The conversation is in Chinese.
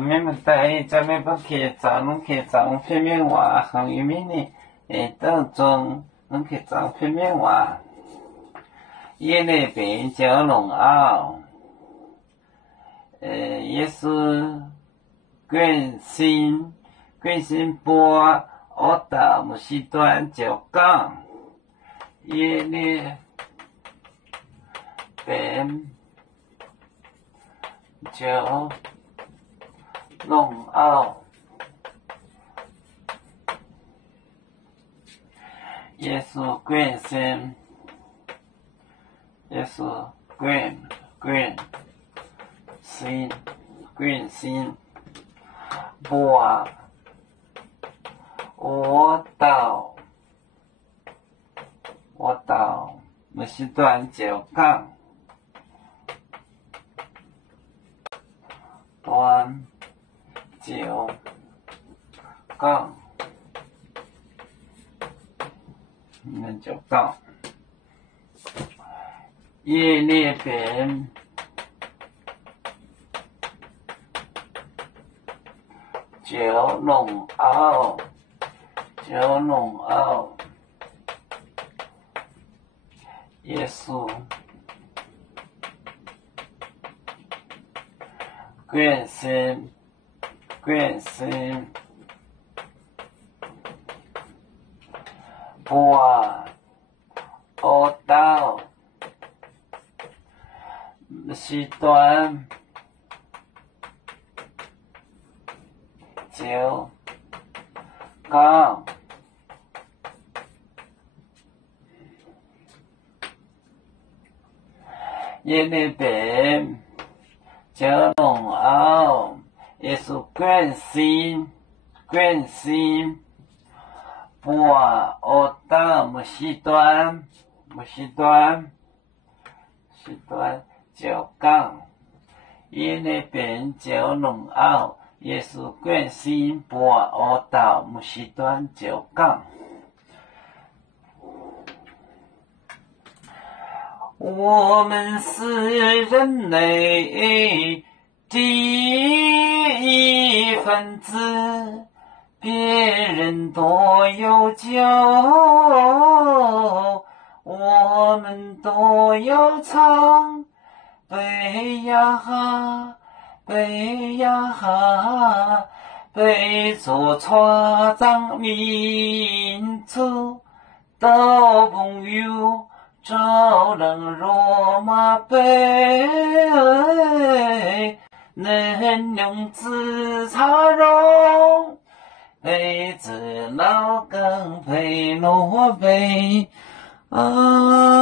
免问题，咱们要去找，拢去找片面话，行于面呢，当中拢去找片面话，耶利便叫龙傲，也是关心波，我到木西端就讲，耶利便叫龙傲，耶稣关心，耶稣关心波，我到木西端就讲，端就讲，那就讲，耶利便叫龙傲，耶稣关心波，我到西端就讲，耶利便叫龙傲，耶稣关心波，我到木西端就讲，耶利便叫龙傲，耶稣关心波，我到木西端就讲。我们是人类第一分子，别人都有救，我们都要唱，背呀哈，背着创造民族到朋友。招人罗马背，能用自茶容，背子老梗背罗背啊。